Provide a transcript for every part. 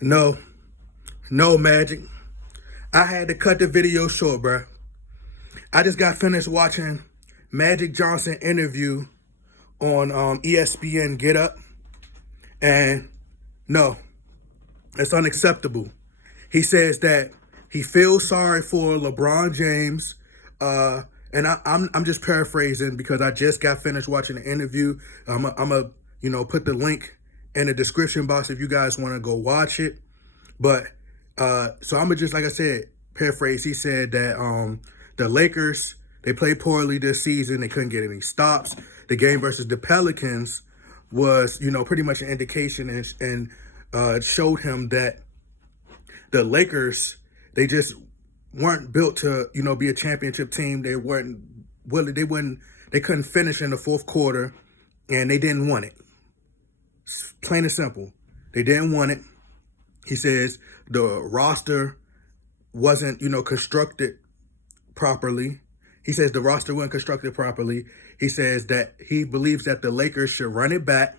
No, no, Magic. I had to cut the video short, bro. I just got finished watching Magic Johnson interview on ESPN Get Up, and no, it's unacceptable. He says that he feels sorry for LeBron James, and I'm just paraphrasing because I just got finished watching the interview. I'm a put the link in the description box if you guys want to go watch it. But so I'm gonna just, like I said, paraphrase. He said that the Lakers, they played poorly this season. They couldn't get any stops. The game versus the Pelicans was, pretty much an indication and showed him that the Lakers, they just weren't built to, be a championship team. They weren't willing. They couldn't finish in the fourth quarter, and they didn't want it. Plain and simple. They didn't want it. He says the roster wasn't, constructed properly. He says the roster wasn't constructed properly. He says that he believes that the Lakers should run it back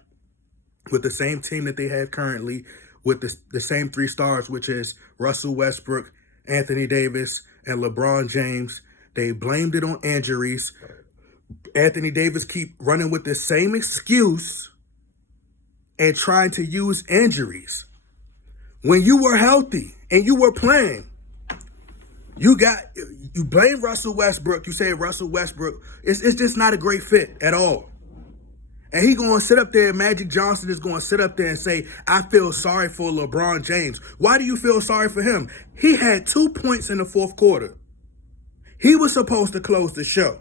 with the same team that they have currently, with the same three stars, which is Russell Westbrook, Anthony Davis, and LeBron James. They blamed it on injuries. Anthony Davis keep running with the same excuse and trying to use injuries. When you were healthy and you were playing, you blame Russell Westbrook. You say Russell Westbrook, it's just not a great fit at all. And he going to sit up there, Magic Johnson is going to sit up there and say, I feel sorry for LeBron James. Why do you feel sorry for him? He had 2 points in the fourth quarter. He was supposed to close the show.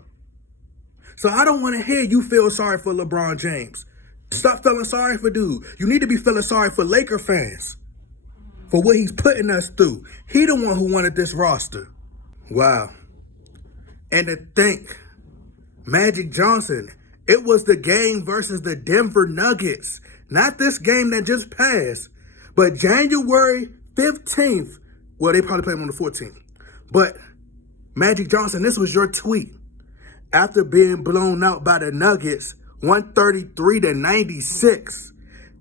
So I don't want to hear you feel sorry for LeBron James. Stop feeling sorry for dude. You need to be feeling sorry for Laker fans, for what he's putting us through. He the one who wanted this roster. Wow. And to think, Magic Johnson, it was the game versus the Denver Nuggets. Not this game that just passed, but January 15th. Well, they probably played him on the 14th. But Magic Johnson, this was your tweet. After being blown out by the Nuggets, 133-96.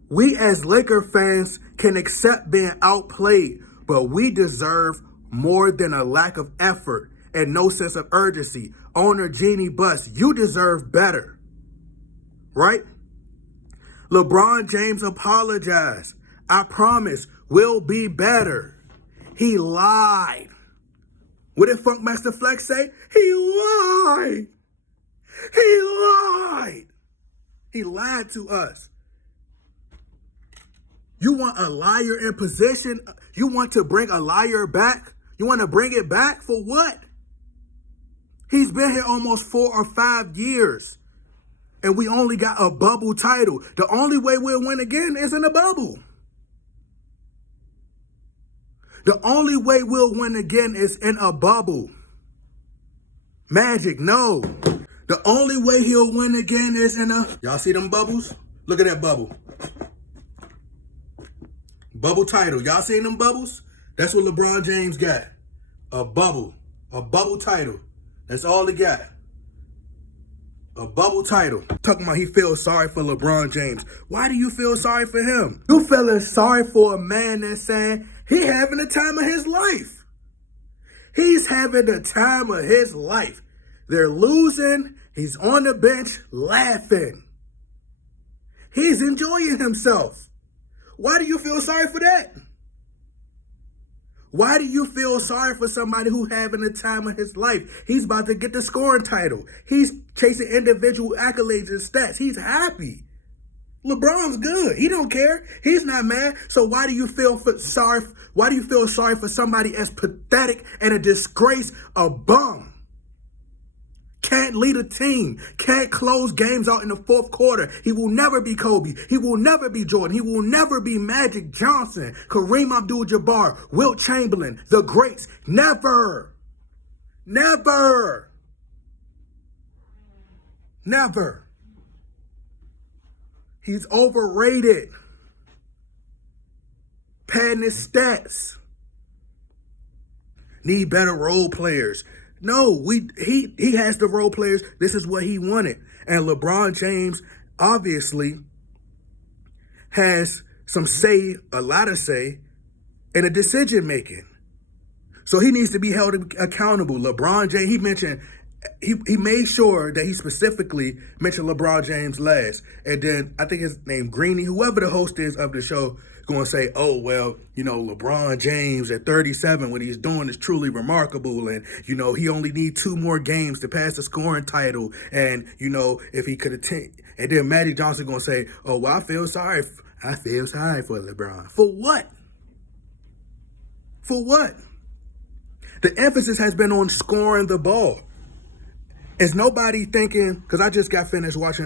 We as Laker fans can accept being outplayed, but we deserve more than a lack of effort and no sense of urgency. Owner Jeannie Buss, you deserve better. Right? LeBron James apologized. I promise we'll be better. He lied. What did Funkmaster Flex say? He lied. He lied. He lied to us. You want a liar in position? You want to bring a liar back? You want to bring it back for what? He's been here almost 4 or 5 years. And we only got a bubble title. The only way we'll win again is in a bubble. The only way we'll win again is in a bubble. Magic, no. The only way he'll win again is in a... Y'all see them bubbles? Look at that bubble. Bubble title. Y'all seen them bubbles? That's what LeBron James got. A bubble. A bubble title. That's all he got. A bubble title. Talking about he feels sorry for LeBron James. Why do you feel sorry for him? You feeling sorry for a man that's saying he having the time of his life. He's having the time of his life. They're losing. He's on the bench laughing. He's enjoying himself. Why do you feel sorry for that? Why do you feel sorry for somebody who having the time of his life? He's about to get the scoring title. He's chasing individual accolades and stats. He's happy. LeBron's good. He don't care. He's not mad. So why do you feel sorry? Why do you feel sorry for somebody as pathetic and a disgrace, a bum? Can't lead a team. Can't close games out in the fourth quarter. He will never be Kobe. He will never be Jordan. He will never be Magic Johnson, Kareem Abdul-Jabbar, Wilt Chamberlain, the greats. Never. Never. Never. He's overrated. Padding his stats. Need better role players. No, he has the role players. This is what he wanted. And LeBron James obviously has some say, a lot of say, and the decision making. So he needs to be held accountable. LeBron James, he made sure that he specifically mentioned LeBron James last. And then I think his name Greeny, whoever the host is of the show, going to say, oh, well, LeBron James at 37, what he's doing is truly remarkable. And, he only needs 2 more games to pass the scoring title. And, if he could attend. And then Magic Johnson going to say, oh, well, I feel sorry for LeBron. For what? For what? The emphasis has been on scoring the ball. Is nobody thinking, because I just got finished watching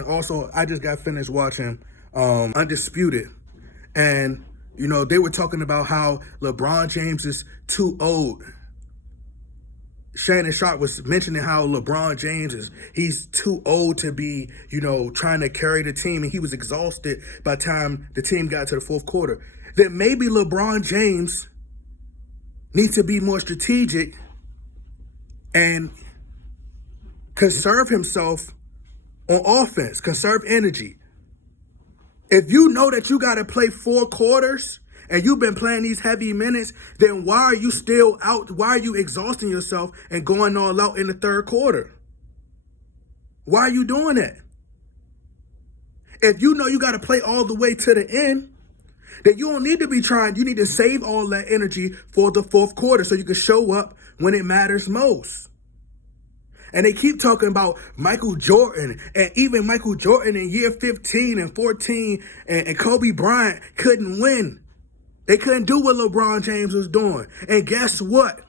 Undisputed. And, they were talking about how LeBron James is too old. Shannon Sharp was mentioning how LeBron James he's too old to be, trying to carry the team. And he was exhausted by the time the team got to the fourth quarter. Then maybe LeBron James needs to be more strategic and conserve himself on offense, conserve energy. If you know that you got to play 4 quarters and you've been playing these heavy minutes, then why are you still out? Why are you exhausting yourself and going all out in the third quarter? Why are you doing that? If you know you got to play all the way to the end, then you don't need to be trying. You need to save all that energy for the fourth quarter so you can show up when it matters most. And they keep talking about Michael Jordan, and even Michael Jordan in year 15 and 14 and Kobe Bryant couldn't win. They couldn't do what LeBron James was doing. And guess what?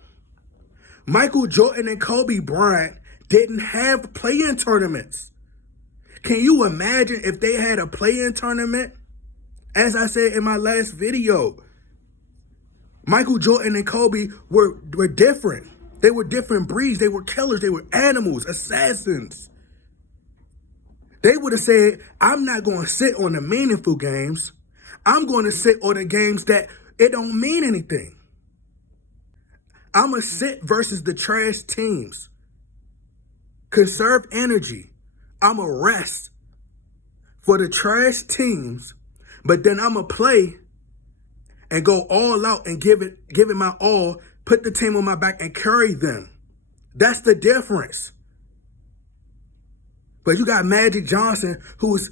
Michael Jordan and Kobe Bryant didn't have play-in tournaments. Can you imagine if they had a play-in tournament? As I said in my last video, Michael Jordan and Kobe were different. They were different breeds. They were killers. They were animals, assassins. They would have said, I'm not going to sit on the meaningful games. I'm going to sit on the games that it don't mean anything. I'm going to sit versus the trash teams. Conserve energy. I'm going to rest for the trash teams, but then I'm going to play and go all out and give it my all, put the team on my back and carry them. That's the difference. But you got Magic Johnson, who's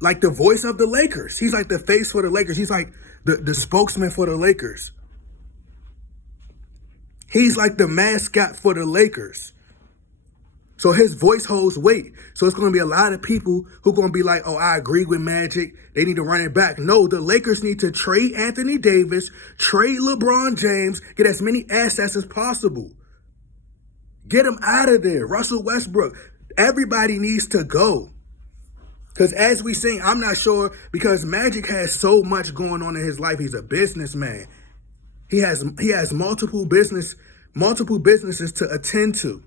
like the voice of the Lakers. He's like the face for the Lakers. He's like the spokesman for the Lakers. He's like the mascot for the Lakers. So his voice holds weight. So it's going to be a lot of people who are going to be like, oh, I agree with Magic. They need to run it back. No, the Lakers need to trade Anthony Davis, trade LeBron James, get as many assets as possible. Get them out of there. Russell Westbrook. Everybody needs to go. Because as we sing, I'm not sure, because Magic has so much going on in his life. He's a businessman. He has multiple businesses to attend to.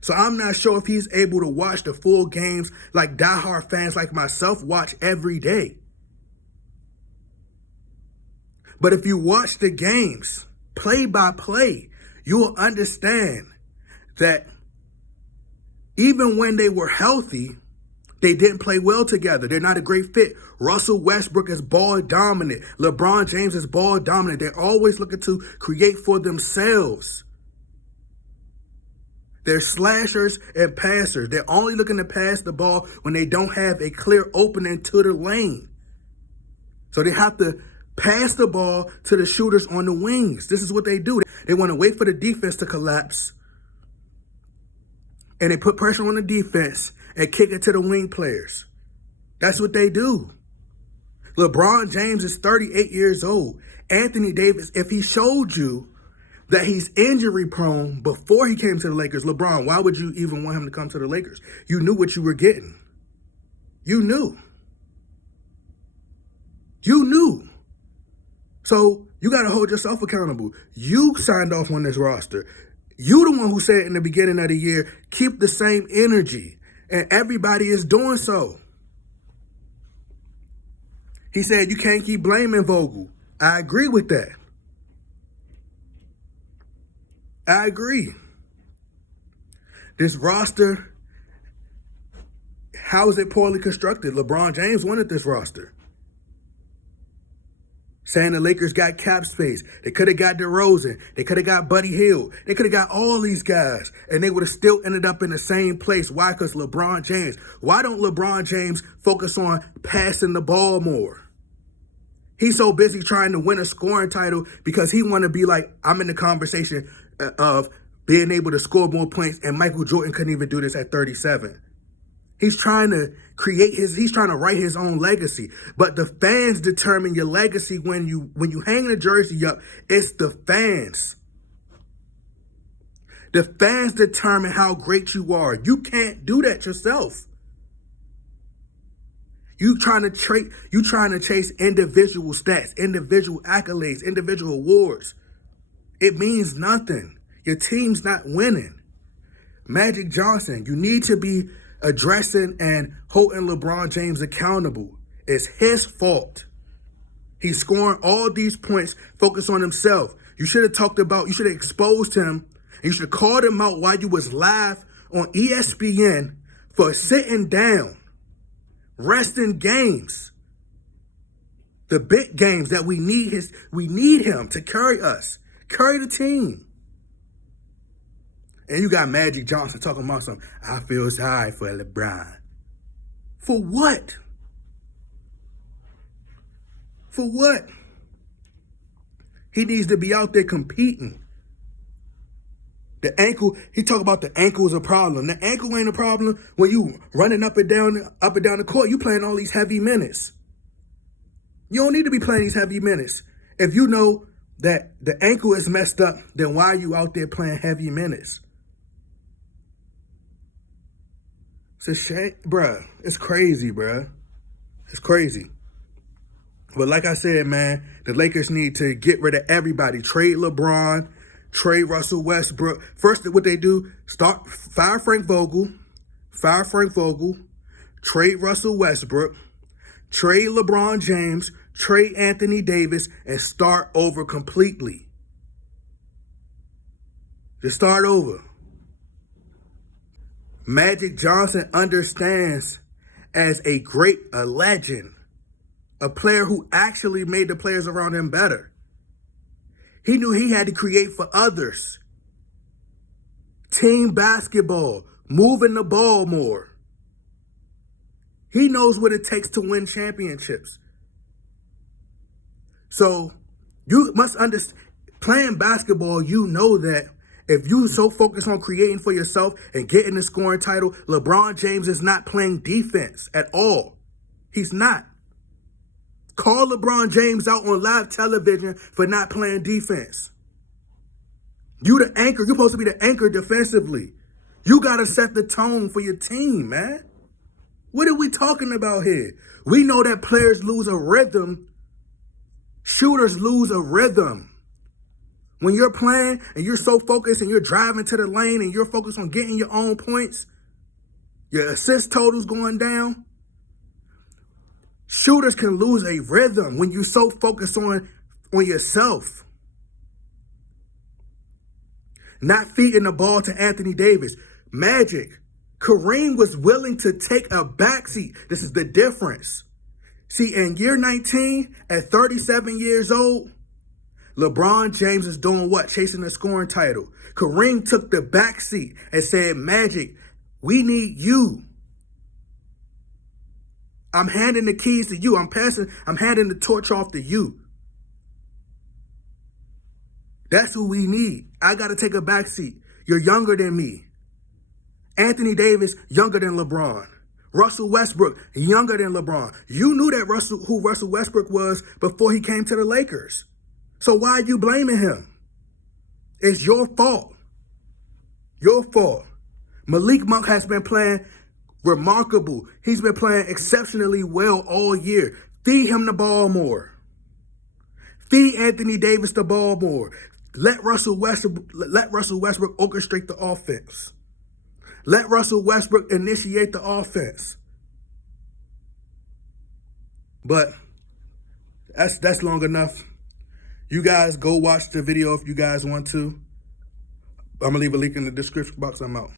So I'm not sure if he's able to watch the full games like diehard fans like myself watch every day. But if you watch the games play by play, you will understand that even when they were healthy, they didn't play well together. They're not a great fit. Russell Westbrook is ball dominant. LeBron James is ball dominant. They're always looking to create for themselves. They're slashers and passers. They're only looking to pass the ball when they don't have a clear opening to the lane. So they have to pass the ball to the shooters on the wings. This is what they do. They want to wait for the defense to collapse, and they put pressure on the defense and kick it to the wing players. That's what they do. LeBron James is 38 years old. Anthony Davis, if he showed you that he's injury prone before he came to the Lakers, LeBron, why would you even want him to come to the Lakers? You knew what you were getting. You knew. You knew. So you got to hold yourself accountable. You signed off on this roster. You the one who said in the beginning of the year, keep the same energy. And everybody is doing so. He said you can't keep blaming Vogel. I agree with that. I agree. This roster, how is it poorly constructed? LeBron James wanted this roster. saying the Lakers got cap space. They could have got DeRozan. They could have got Buddy Hield. They could have got all these guys, and they would have still ended up in the same place. Why? Because LeBron James. Why don't LeBron James focus on passing the ball more? He's so busy trying to win a scoring title because he want to be like, I'm in the conversation of being able to score more points, and Michael Jordan couldn't even do this at 37. He's trying to he's trying to write his own legacy. But the fans determine your legacy when you hang the jersey up. It's the fans. The fans determine how great you are. You can't do that yourself. You trying to chase individual stats, individual accolades, individual awards. It means nothing. Your team's not winning. Magic Johnson, you need to be addressing and holding LeBron James accountable. It's his fault. He's scoring all these points, focused on himself. You should have exposed him, and you should have called him out while you was live on ESPN for sitting down, resting games. The big games that we need him to carry us, carry the team. And you got Magic Johnson talking about something. I feel sorry for LeBron. For what? For what? He needs to be out there competing. The ankle, he talk about the ankle is a problem. The ankle ain't a problem when you running up and down the court. You playing all these heavy minutes. You don't need to be playing these heavy minutes. If you know that the ankle is messed up, then why are you out there playing heavy minutes? It's a shame, bruh. It's crazy, bruh. It's crazy. But like I said, man, the Lakers need to get rid of everybody. Trade LeBron, trade Russell Westbrook. First, what they do, fire Frank Vogel, trade Russell Westbrook, trade LeBron James, trade Anthony Davis, and start over completely. Just start over. Magic Johnson understands as a legend, a player who actually made the players around him better. He knew he had to create for others. Team basketball, moving the ball more. He knows what it takes to win championships. So you must understand, playing basketball, you know that if you so focused on creating for yourself and getting the scoring title, LeBron James is not playing defense at all. He's not. Call LeBron James out on live television for not playing defense. You the anchor. You're supposed to be the anchor defensively. You got to set the tone for your team, man. What are we talking about here? We know that players lose a rhythm. Shooters lose a rhythm. When you're playing and you're so focused and you're driving to the lane and you're focused on getting your own points, your assist total's going down. Shooters can lose a rhythm when you're so focused on yourself. Not feeding the ball to Anthony Davis. Magic. Kareem was willing to take a backseat. This is the difference. See, in year 19, at 37 years old, LeBron James is doing what? Chasing a scoring title. Kareem took the backseat and said, Magic, we need you. I'm handing the keys to you. I'm handing the torch off to you. That's who we need. I got to take a backseat. You're younger than me. Anthony Davis, younger than LeBron. Russell Westbrook, younger than LeBron. You knew that who Russell Westbrook was before he came to the Lakers. So why are you blaming him? It's your fault. Your fault. Malik Monk has been playing remarkable. He's been playing exceptionally well all year. Feed him the ball more. Feed Anthony Davis the ball more. Let Russell Westbrook orchestrate the offense. Let Russell Westbrook initiate the offense. But that's long enough. You guys go watch the video if you guys want to. I'm going to leave a link in the description box. I'm out.